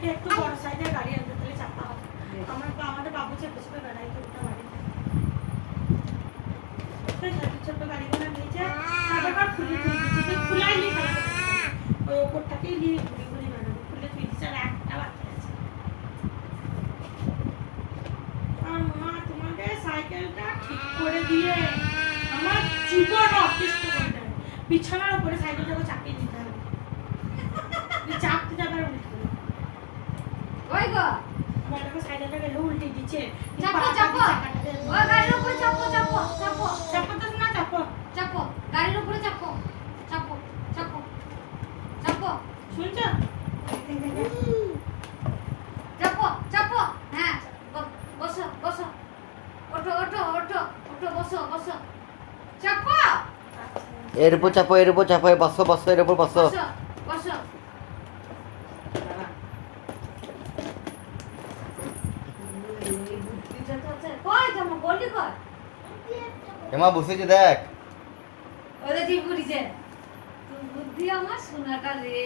থেকে একটু বড় সাইজের গাড়ি আনতে তাহলে চাপা হবে। আমাদের বাবু চেপে চেপে বেড়াই তো ওটা বাড়িতে। ছোট গাড়িগুলো নিয়েছে সাদাকার খুলে তুই দিচ্ছি, খুলাই নিয়ে খেলা করতে ওই ওপরটাকেই নিয়ে ঘুরে ঘুরে বেড়াবো, খুলে তুই দিচ্ছে আর একটা বাকি আছে। আর মা তোমাদের সাইকেলটা ঠিক করে দিয়ে আমার জীবন অতিষ্ঠ করে দেয়। বিছানার উপরে সাইকেলটাকে চাপিয়ে দিতে হবে, চাপতে যাবে আর উল্টে দেবে। ওই গো আমার দেখো সাইকেলটাকে উল্টে দিচ্ছে। চাপো চাপো ওই গাড়ির উপরে চাপো চাপো চাপো চাপো তো না চাপো চাপো গাড়ির উপরে চাপো চাপো চাপো চাপো শুনছো? চাপো চাপো হ্যাঁ বসো বসো ওঠো ওঠো ওঠো ওঠো বসো বসো চাপো এর উপর চাপো, এর উপর চাপো, বসো বসো, এর উপর বসো। বসো বসো কই জামা বললি কই এমা বসেছে দেখ। ওরে কি বুড়িছে তুই বুদ্ধি আমার সোনাটা রে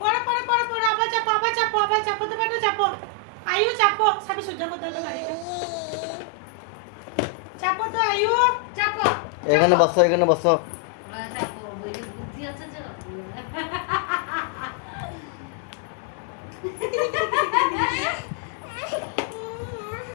পড়ে পড়ে পড়ে পড়ে আবার চাপো আবার চাপো আবার চাপো তো বেটো চাপো। আয়ু চাপো সাবি সহ্য করতে হবে গাড়িটা। চাপো তো আয়ু চাপো এখানে বসো, এখানে বসো। চাপো বইলে বুদ্ধি আছে যে